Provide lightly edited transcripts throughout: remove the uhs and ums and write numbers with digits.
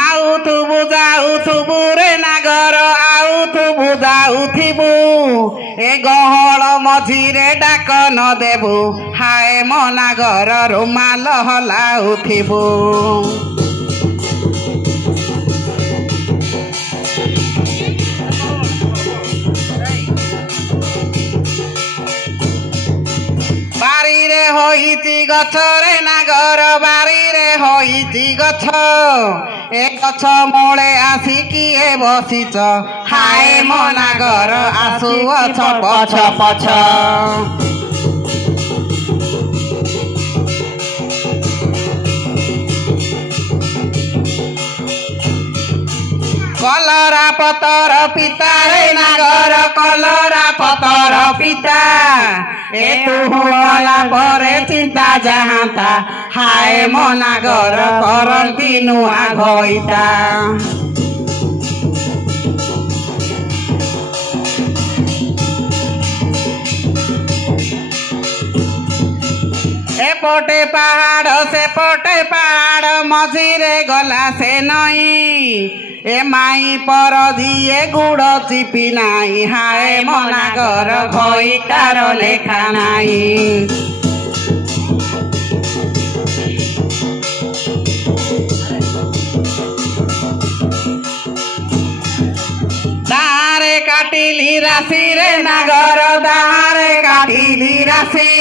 ଆଉଥିବୁ ଯାଉଥିବୁ ରେ ନାଗର ଆଉଥିବୁ ଯାଉଥିବୁ ଏ ଗହଳ ମଝିରେ ଡାକ ନ ଦେବୁ ହାଏ ମୋ ନାଗର ରୁମାଲ ହଲାଉଥିବୁ। ବାରିରେ ହୋଇଛି ଗଛରେ ନାଗର ବାରିରେ ହୋଇଛି ଗଛ ଏ ଗଛ ମୂଳେ ଆସି କିଏ ବସିଛ ହାଏ ମୋ ନାଗର ଆସୁଅଛ ପଛ ପଛ। କଲରା ପତର ପିତା ରେ ନାଗର କଲରା ପତର ପିତା ଏ ତୁ ଗଲା ପରେ ଚିନ୍ତା ଯାହାନ୍ତା ହାଏ ମୋ ନାଗର କରନ୍ତି ନୂଆ ଘଇତା। ଏପଟେ ପାହାଡ଼ ସେପଟେ ପାହାଡ଼ ମଝିରେ ଗଲା ସେ ନଈ ଏ ମାଇ ପର ଦିଏ ଗୁଡ଼ ଚିପି ନାଇଁ ହାଏ ମୋ ନାଗର ଘଇତାର ଲେଖା ନାଇଁ। ଦାରେ କାଟିଲି ରାଶିରେ ନାଗର ଦାରେ କାଟିଲି ରାଶି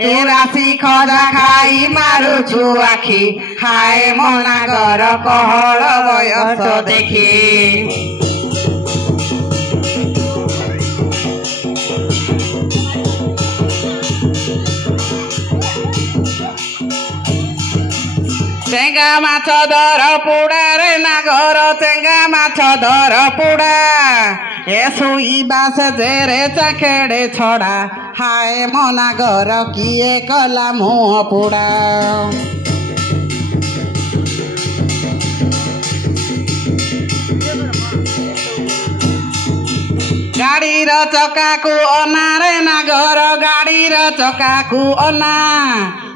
ଏ ରାଶି ଖଜା ଖାଇ ମାରୁଛୁ ଆଖି ହାଏ ମୋ ନାଗର କହଳ ବୟସ ଦେଖି। চেঙ্গা মাছ দর পোড়ারে নাগর চেঙ্গা মাছ দর পোড়া এ শুইবা সেজেরে চাখেড়ে ছড়া হায় ମୋ ନାଗର କିଏ କଲା ମୁହଁ ପୋଡ଼ା। ଗାଡ଼ିର ଚକାକୁ ଅନାରେ ନାଗର ଗାଡ଼ିର ଚକାକୁ ଅନା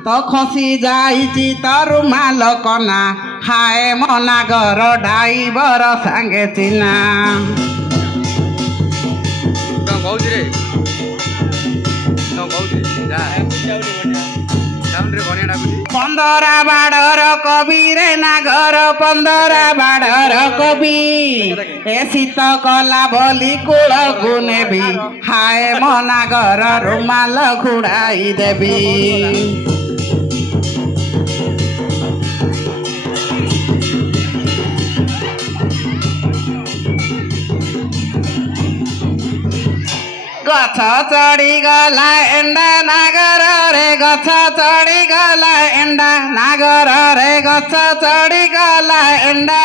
ତ ଖସି ଯାଇଛି ତ ରୁମାଲ କନା ହାଏ ମୋ ନାଗର ଡ୍ରାଇଭର ସାଙ୍ଗେ ଚିହ୍ନା। ପନ୍ଦରା ବାଡ଼ର କବିରେ ନାଗର ପନ୍ଦରା ବାଡ଼ର କବି ଏ ଶୀତ କଲା ବୋଲି କୂଳକୁ ନେବି ହାଏ ମୋ ନାଗର ରୁମାଲ ଘୁଡ଼ାଇ ଦେବି। ଗଛ ଚଢ଼ିଗଲା ଏଣ୍ଡା ନାଗରରେ ଗଛ ଚଢ଼ିଗଲା ଏଣ୍ଡା ନାଗରରେ ଗଛ ଚଢ଼ିଗଲା ଏଣ୍ଡା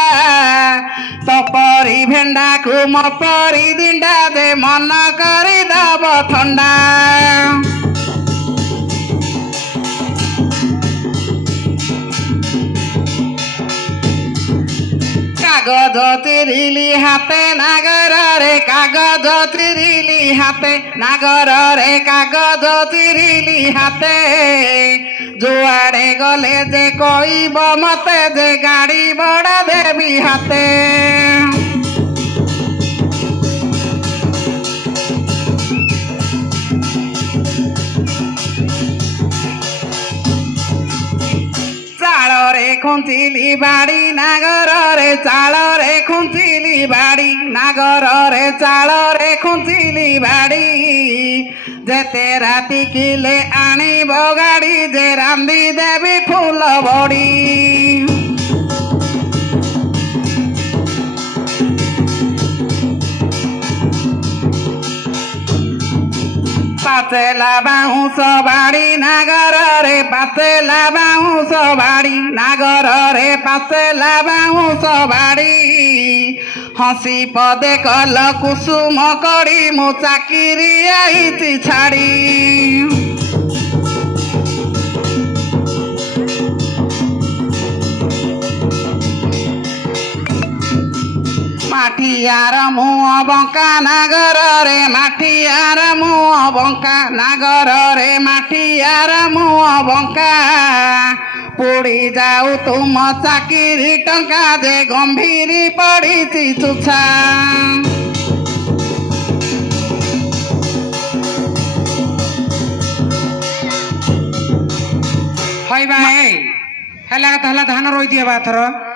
ତ ପରି ଭେଣ୍ଡାକୁ ମୋ ପରି ଦିଣ୍ଡା ଦେ ମନ କରିଦବ ଥଣ୍ଡା। কাগজ চিরিলি হাতে নাগরে কাগজ চিরিলি হাতে নাগরে কাগজ চিরিলি হাতে যুয়াড়ে গলে যে কইব মতে যে গাড়ি বড়া দেবি হাতে। চাଳରେ খুঁচিলি বাড়ি নাগরে চাଳରେ খুঁচিলি বাড়ি নাগরে চাଳରେ খুঁচিলি বাড়ি যেতে রাতি কিলে আনিব গাড়ি যে রান্ধি দেবি ফুল বড়ি। পাতেলা বাউঁশ বাড়ি নাগরে পাতেলা বাউঁশ বাড়ি নাগরে পাতেলা বাউঁশ বাড়ি হসি পদে কল কুসুম করি মু চাকিরি আইছি ছাড়ি। মাঠিয়ার মুহ বঙ্কা নাগরে মাঠিয়ার মুহ বঙ্কা নাগরে মাঠিয়ার মুহ বঙ্কা ପୋଡ଼ି ଯାଉ ତୁମ ଚାକିରି ଟଙ୍କା ଯେ ଗମ୍ଭୀରି ପଡ଼ିଛି ତୁଚ୍ଛା। ହଇ ଭାଇ ହେଲା କଥା ହେଲା ଧାନ ରୋଇ ଦିଏ ବା ଥର।